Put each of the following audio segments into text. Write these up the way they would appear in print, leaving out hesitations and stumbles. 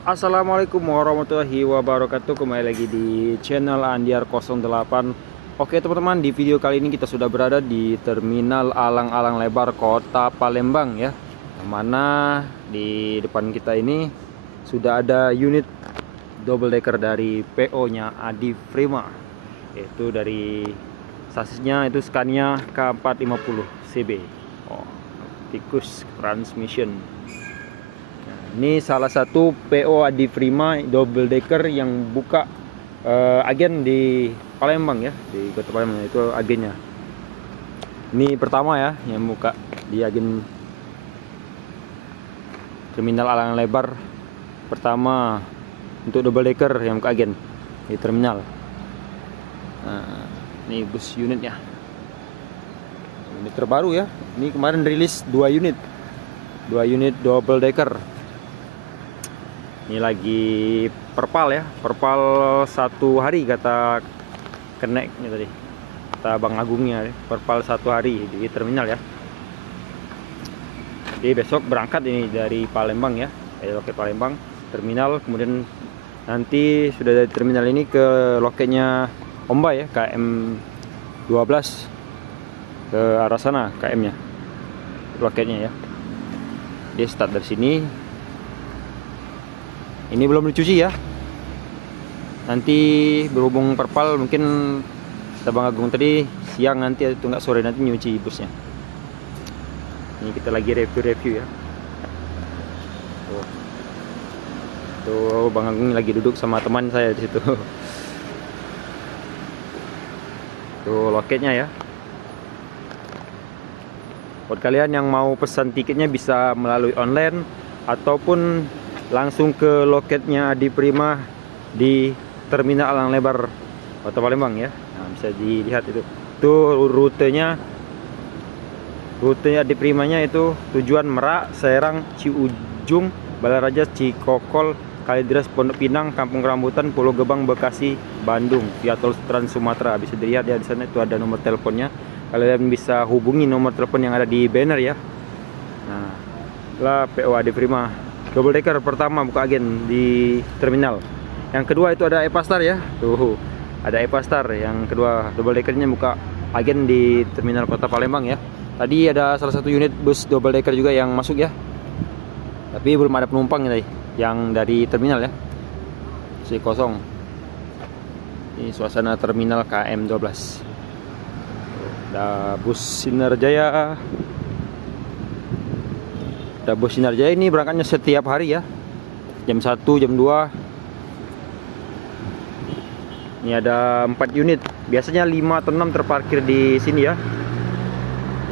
Assalamualaikum warahmatullahi wabarakatuh. Kembali lagi di channel Andiar 08. Oke teman-teman, di video kali ini kita sudah berada di Terminal Alang-Alang Lebar Kota Palembang ya. Yang mana di depan kita ini sudah ada unit double decker dari PO nya Adi Prima. Yaitu dari sasisnya itu Scania K450 CB. Tikus transmission. Ini salah satu PO Adi Prima double decker yang buka agen di Palembang ya, di Kota Palembang, itu agennya. Ini pertama ya yang buka di agen Terminal Alang Lebar pertama untuk double decker yang buka agen di terminal. Nah, ini bus unitnya. Ini terbaru ya. Ini kemarin rilis 2 unit. 2 unit double decker. Ini lagi perpal ya, perpal 1 hari kata keneknya tadi, kata Bang Agungnya, perpal 1 hari di terminal ya. Jadi besok berangkat ini dari Palembang ya, dari loket Palembang terminal, kemudian nanti sudah dari terminal ini ke loketnya Omba ya, KM 12 ke arah sana KM-nya, loketnya ya. Dia start dari sini. Ini belum dicuci ya. Nanti berhubung perpal mungkin kata Bang Agung tadi siang nanti atau enggak sore nanti nyuci busnya. Ini kita lagi review ya. Tuh Bang Agung lagi duduk sama teman saya di situ. Tuh loketnya ya. Buat kalian yang mau pesan tiketnya bisa melalui online ataupun langsung ke loketnya Adi Prima di Terminal Alang Lebar Kota Palembang ya. Nah, bisa dilihat itu. Itu rutenya Adi Primanya itu tujuan Merak, Serang, Ciujung, Balaraja, Cikokol, Kalideres, Pondok Pinang, Kampung Rambutan, Pulau Gebang, Bekasi, Bandung, via tol Trans Sumatera. Bisa dilihat ya di sana itu ada nomor teleponnya. Kalian bisa hubungi nomor telepon yang ada di banner ya. Nah, lah PO Adi Prima double decker pertama buka agen di terminal. Yang kedua itu ada Epastar ya. Tuh, ada Epastar yang kedua double deckernya buka agen di terminal Kota Palembang ya. Tadi ada salah satu unit bus double decker juga yang masuk ya. Tapi belum ada penumpang tadi yang dari terminal ya. Masih kosong. Ini suasana terminal KM 12. Ada bus Sinar Jaya. Ada bus Sinar Jaya ini berangkatnya setiap hari ya. Jam 1, jam 2. Ini ada 4 unit. Biasanya 5 atau 6 terparkir di sini ya.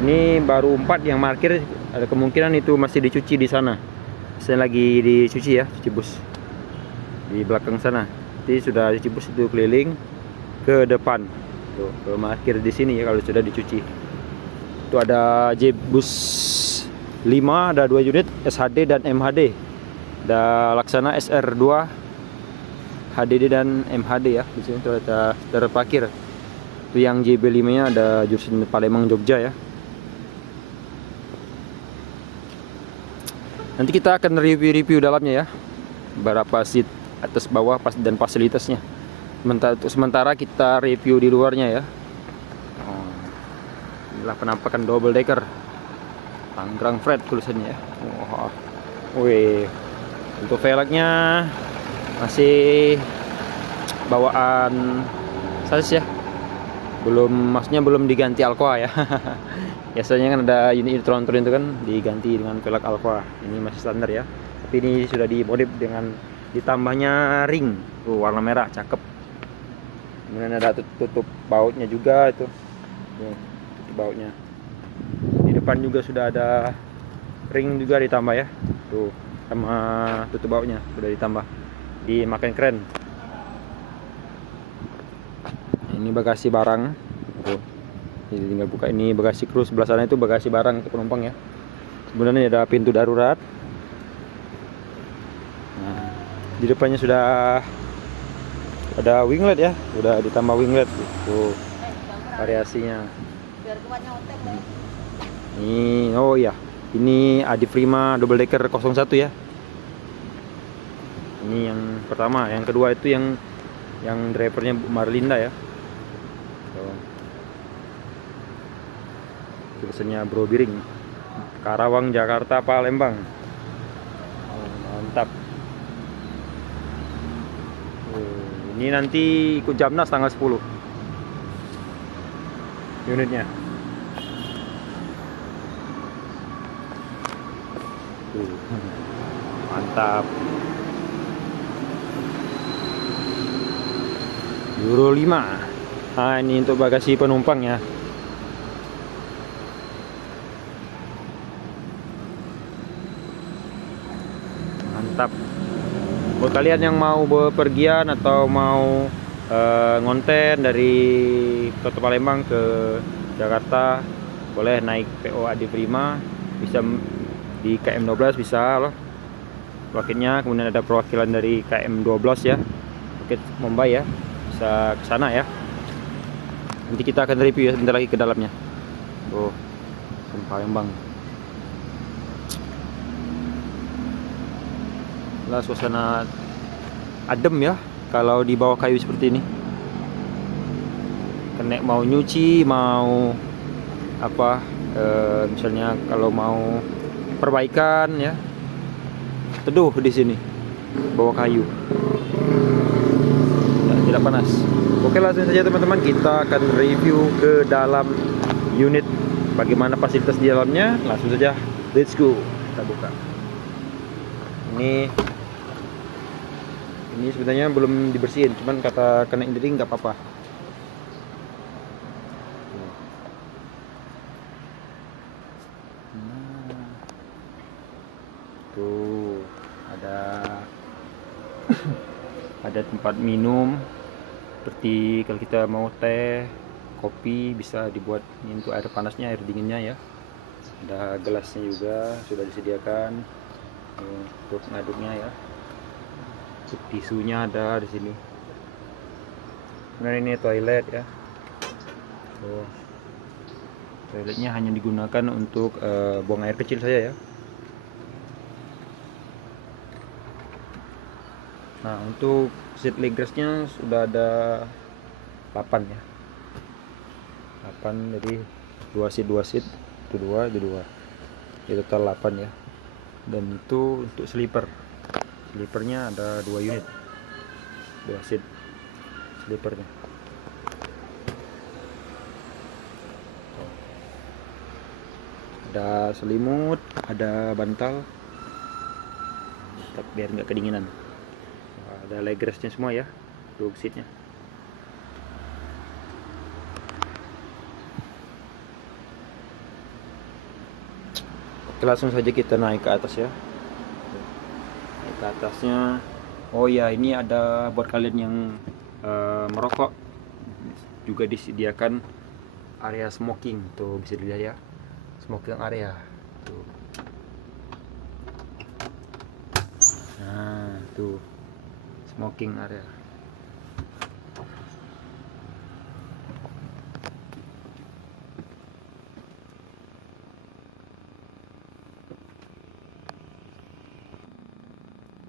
Ini baru 4 yang parkir, ada kemungkinan itu masih dicuci di sana. Saya lagi dicuci ya, cuci bus. Di belakang sana. Jadi sudah dicuci bus itu keliling ke depan. Tuh, ke parkir di sini ya kalau sudah dicuci. Itu ada J bus 5, ada 2 unit SHD dan MHD. Ada Laksana SR2 HDD dan MHD ya. Di sini sudah terparkir. Itu yang JB5-nya ada jurusan Palembang Jogja ya. Nanti kita akan review dalamnya ya. Berapa seat atas bawah dan fasilitasnya. Sementara kita review di luarnya ya. Inilah penampakan double decker. Tangerang Freight tulisannya ya. Wih. Untuk velgnya masih bawaan sasis ya. Maksudnya belum diganti Alcoa ya. Biasanya kan ada unit Tron-Tron itu kan diganti dengan velg Alcoa. Ini masih standar ya. Tapi ini sudah dimodif dengan ditambahnya ring. Tuh warna merah cakep. Kemudian ada tutup bautnya juga itu. Tutup bautnya. Di depan juga sudah ada ring juga ditambah ya. Tuh sama tutup bautnya sudah ditambah. Dimakan keren. Ini bagasi barang. Tuh. Jadi tinggal buka, ini bagasi kru, sebelah sana itu bagasi barang untuk penumpang ya. Sebenarnya ada pintu darurat. Nah, di depannya sudah ada winglet ya, udah ditambah winglet. Tuh variasinya. Ini oh ya, ini Adi Prima double decker 01 ya. Ini yang pertama, yang kedua itu yang drivernya Bu Marlinda ya. So, tulisannya Bro Biring, Karawang, Jakarta, Palembang. Mantap. Ini nanti ikut Jamnas tanggal 10 unitnya. Mantap. Euro 5. Nah, ini untuk bagasi penumpang ya. Mantap. Buat kalian yang mau bepergian atau mau ngonten dari Kota Palembang ke Jakarta, boleh naik PO Adi Prima, bisa di KM 12 bisa loh wakilnya. Kemudian ada perwakilan dari KM 12 ya, Bukit Mumbai ya, bisa ke sana ya. Nanti kita akan review ya sebentar lagi ke dalamnya. Oh, ke Palembang. Lah, suasana adem ya kalau di bawah kayu seperti ini. Kena mau nyuci, mau apa, misalnya kalau mau perbaikan ya, teduh di sini bawah kayu, tidak panas. Oke, langsung saja teman-teman, kita akan review ke dalam unit, bagaimana fasilitas di dalamnya. Langsung saja, let's go, kita buka. Ini sebenarnya belum dibersihin, cuman kata kena indering nggak apa-apa. Tuh ada tempat minum, seperti kalau kita mau teh, kopi bisa dibuat. Ini untuk air panasnya, air dinginnya ya. Ada gelasnya juga sudah disediakan untuk ngaduknya ya. Tisunya ada di sini. Kemudian ini toilet ya. Toiletnya hanya digunakan untuk buang air kecil saja ya. Nah, untuk seat legroomnya sudah ada 8 ya. 8, jadi 2 seat, itu 2, itu 2. Jadi total 8 ya. Dan itu untuk sleeper. Sleepernya ada 2 unit. 2 seat sleepernya. Ada selimut, ada bantal. Biar nggak kedinginan. Ada legressnya semua ya, untuk seatnya. Oke, langsung saja kita naik ke atas ya. Naik ke atasnya. Oh ya, ini ada buat kalian yang merokok, juga disediakan area smoking. Tuh bisa dilihat ya, smoking area tuh. Nah, tuh smoking area.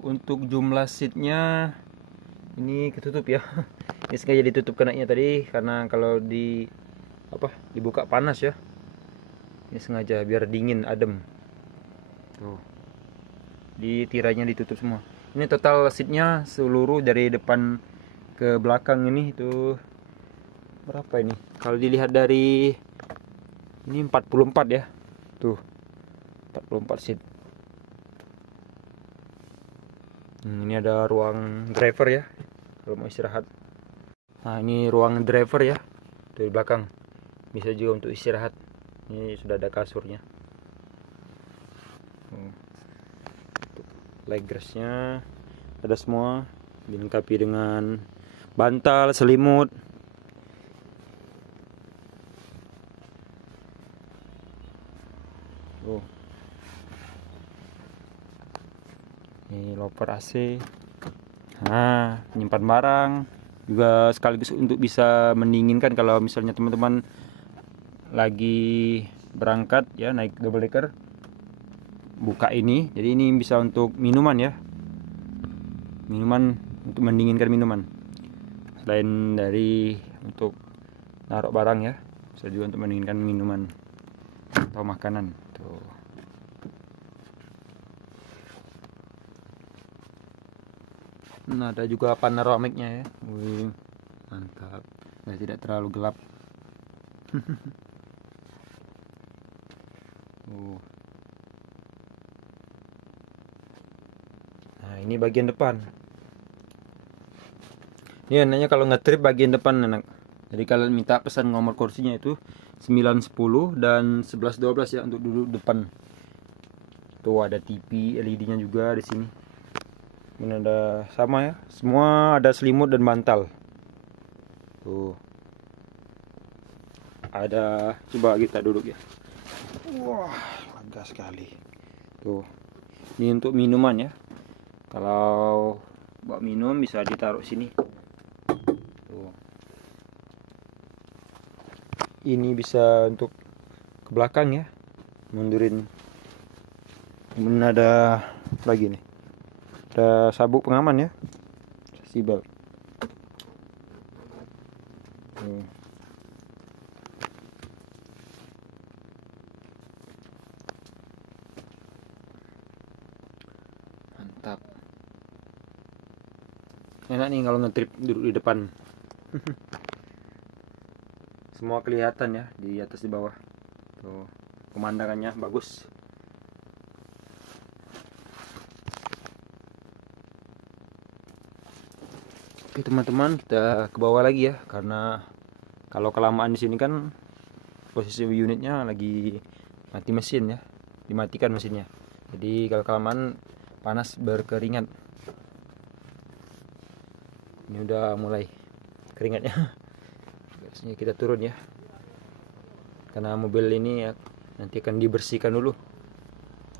Untuk jumlah seatnya ini ketutup ya. Ini sengaja ditutup kenanya tadi karena kalau dibuka panas ya. Ini sengaja biar dingin, adem. Tuh, di tirainya ditutup semua. Ini total seatnya seluruh dari depan ke belakang ini itu berapa ini? Kalau dilihat dari ini 44 ya. Tuh, 44 seat. Ini ada ruang driver ya, kalau mau istirahat. Nah, ini ruang driver ya, dari belakang. Bisa juga untuk istirahat. Ini sudah ada kasurnya. Legressnya ada semua, dilengkapi dengan bantal, selimut. Ini loper AC. Nah, menyimpan barang juga sekaligus untuk bisa mendinginkan kalau misalnya teman-teman lagi berangkat ya, naik double decker. Buka ini, jadi ini bisa untuk minuman ya. minuman untuk mendinginkan minuman. Selain dari untuk naruh barang ya, bisa juga untuk mendinginkan minuman atau makanan. Tuh. Nah, ada juga panoramiknya ya. Wih, mantap. Nah, tidak terlalu gelap. Nah, ini bagian depan. Ini enaknya kalau ngetrip bagian depan enak. Jadi kalian minta pesan nomor kursinya itu 910 dan 1112 ya untuk duduk depan. Tuh ada TV LED-nya juga di sini. Ini ada sama ya. Semua ada selimut dan bantal. Tuh. Ada, coba kita duduk ya. Wah, lega sekali. Tuh. Ini untuk minuman ya. Kalau buat minum bisa ditaruh sini. Tuh. Ini bisa untuk ke belakang ya. Mundurin. Kemudian ada lagi nih. Ada sabuk pengaman ya. Seatbelt. Mantap. Enak nih kalau ngetrip duduk di depan. Semua kelihatan ya di atas di bawah. Tuh, pemandangannya bagus. Oke teman-teman, kita ke bawah lagi ya, karena kalau kelamaan di sini kan posisi unitnya lagi mati mesin ya, dimatikan mesinnya. Jadi kalau kelamaan panas berkeringat. Ini udah mulai keringatnya. Biasanya kita turun ya, karena mobil ini ya nanti akan dibersihkan dulu,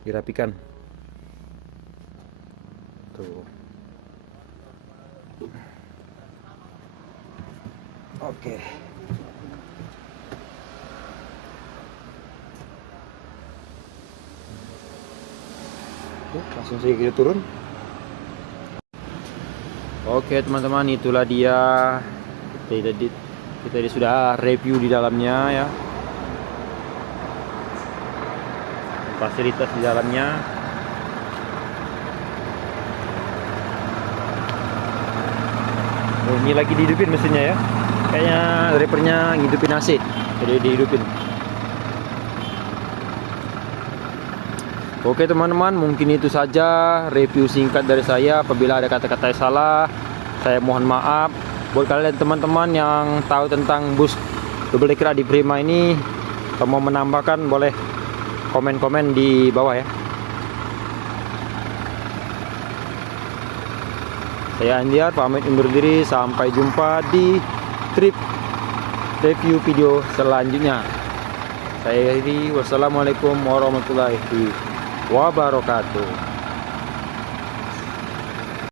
dirapikan. Tuh. Oke. Langsung saja kita turun. Oke teman-teman, itulah dia. Kita sudah review di dalamnya ya. Fasilitas di dalamnya. Oh, ini lagi dihidupin mesinnya ya. Kayaknya drivernya ngidupin AC, jadi dihidupin. Oke teman-teman, mungkin itu saja review singkat dari saya. Apabila ada kata-kata yang salah, saya mohon maaf. Buat kalian teman-teman yang tahu tentang bus double decker Adi Prima ini, atau mau menambahkan, boleh komen-komen di bawah ya. Saya Andiar, pamit undur diri. Sampai jumpa di trip review video selanjutnya. Saya Hedi, wassalamualaikum warahmatullahi wabarakatuh.